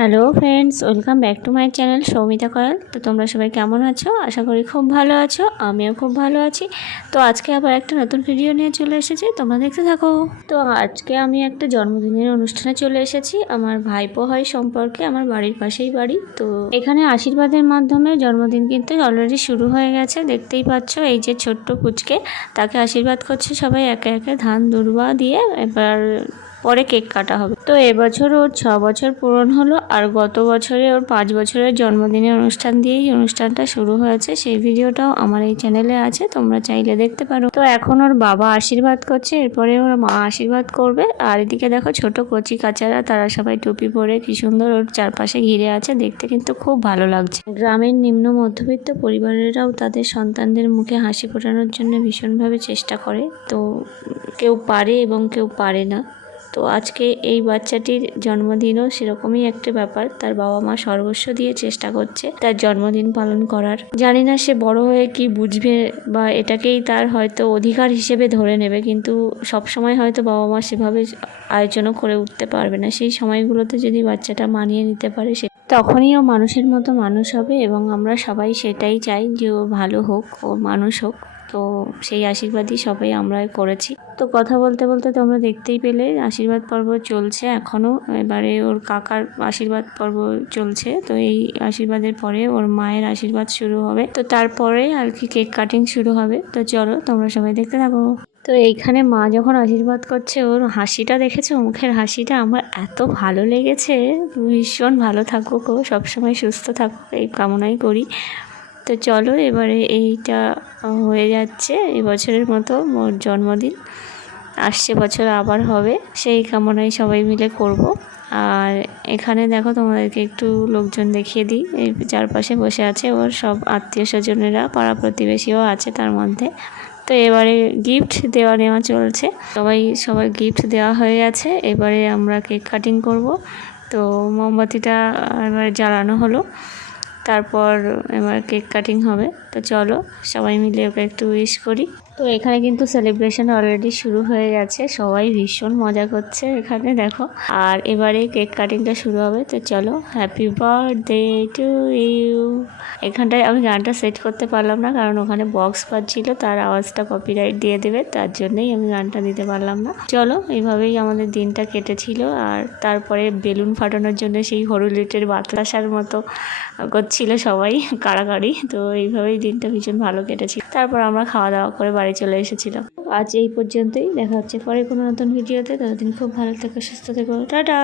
Hello friends, welcome back to my channel Soumita করাল। তো তোমরা সবাই কেমন আছো? আশা করি খুব ভালো আছো। আমিও খুব ভালো আছি। তো আজকে আবার একটা নতুন ভিডিও নিয়ে চলে এসেছি, তোমরা দেখতে থাকো। তো আজকে আমি একটা জন্মদিনের অনুষ্ঠানে চলে এসেছি। আমার ভাইপো হয় সম্পর্কে, আমার বাড়ির পাশেই বাড়ি। তো এখানে আশীর্বাদের মাধ্যমে জন্মদিন কিন্তু অলরেডি শুরু হয়ে গেছে। দেখতেই পাচ্ছ, এই যে ছোট্ট পুচকে, তাকে আশীর্বাদ করছে সবাই একে একে ধান দুর্বা দিয়ে। এবার পরে কেক কাটা হবে। তো এবছর ওর 6 বছর পূরণ হলো, আর গত বছরে ওর 5 বছরের জন্মদিনের অনুষ্ঠান দিয়েই অনুষ্ঠানটা শুরু হয়েছে। সেই ভিডিওটাও আমার এই চ্যানেলে আছে, তোমরা চাইলে দেখতে পারো। তো এখন ওর বাবা আশীর্বাদ করছে, এরপরে ওর মা আশীর্বাদ করবে। আর এদিকে দেখো ছোট কচি কাচারা, তারা সবাই টুপি পরে কি সুন্দর ওর চারপাশে ঘিরে আছে, দেখতে কিন্তু খুব ভালো লাগছে। গ্রামের নিম্ন মধ্যবিত্ত পরিবারেরাও তাদের সন্তানদের মুখে হাসি ফোটানোর জন্য ভীষণভাবে চেষ্টা করে। তো কেউ পারে এবং কেউ পারে না। তো আজকে এই বাচ্চাটির জন্মদিনও সেরকমই একটা ব্যাপার। তার বাবা মা সর্বস্ব দিয়ে চেষ্টা করছে তার জন্মদিন পালন করার। জানি না সে বড় হয়ে কি বুঝবে, বা এটাকেই তার হয়তো অধিকার হিসেবে ধরে নেবে, কিন্তু সব সময় হয়তো বাবা মা সেভাবে আয়োজনও করে উঠতে পারবে না। সেই সময়গুলোতে যদি বাচ্চাটা মানিয়ে নিতে পারে, সে তখনই ও মানুষের মতো মানুষ হবে। এবং আমরা সবাই সেটাই চাই যে ও ভালো হোক, ও মানুষ হোক। তো সেই আশীর্বাদই সবাই আমরা করেছি। তো কথা বলতে বলতে তোমরা দেখতেই পেলে আশীর্বাদ পর্ব চলছে এখনও। এবারে ওর কাকার আশীর্বাদ পর্ব চলছে। তো এই আশীর্বাদের পরে ওর মায়ের আশীর্বাদ শুরু হবে। তো তারপরে আর কি কেক কাটিং শুরু হবে। তো চলো তোমরা সবাই দেখতে থাকো। তো এইখানে মা যখন আশীর্বাদ করছে, ওর হাসিটা দেখেছো, মুখের হাসিটা আমার এত ভালো লেগেছে। ভীষণ ভালো থাকুক ও, সবসময় সুস্থ থাকুক এই কামনাই করি। তো চলো এবারে এইটা হয়ে যাচ্ছে এবছরের মতো মোর জন্মদিন। আসছে বছর আবার হবে, সেই কামনাই সবাই মিলে করব। আর এখানে দেখো তোমাদেরকে একটু লোকজন দেখিয়ে দিই। এই চারপাশে বসে আছে ওর সব আত্মীয় স্বজনেরা, পাড়া প্রতিবেশীও আছে তার মধ্যে। তো এবারে গিফট দেওয়া নেওয়া চলছে, সবাই গিফট দেওয়া হয়ে গেছে। এবারে আমরা কেক কাটিং করব। তো মোমবাতিটা এবার জ্বালানো হলো, তারপর এবার কেক কাটিং হবে। তো চলো সবাই মিলে ওকে একটু উইশ করি। তো এখানে কিন্তু সেলিব্রেশন অলরেডি শুরু হয়ে গেছে, সবাই ভীষণ মজা করছে এখানে দেখো। আর এবারে কেক কাটিংটা শুরু হবে। তো চলো, হ্যাপি বার্থডে টু ইউ। এখানটায় আমি গানটা সেট করতে পারলাম না, কারণ ওখানে বক্স বাজছিল, তার আওয়াজটা কপিরাইট দিয়ে দেবে, তার জন্যই আমি গানটা দিতে পারলাম না। চলো, এইভাবেই আমাদের দিনটা কেটেছিল। আর তারপরে বেলুন ফাটানোর জন্য সেই হরুলিটের বাতাসার মতো করছিল সবাই কাড়াকাড়ি। তো এইভাবেই দিনটা ভীষণ ভালো কেটেছিল। তারপর আমরা খাওয়া দাওয়া করে বাড়ি চলে এসেছিলাম। আজ এই পর্যন্তই, দেখা হচ্ছে পরে কোনো নতুন ভিডিওতে। ততদিন খুব ভালো থেকো, সুস্থ থেকো, টাটা।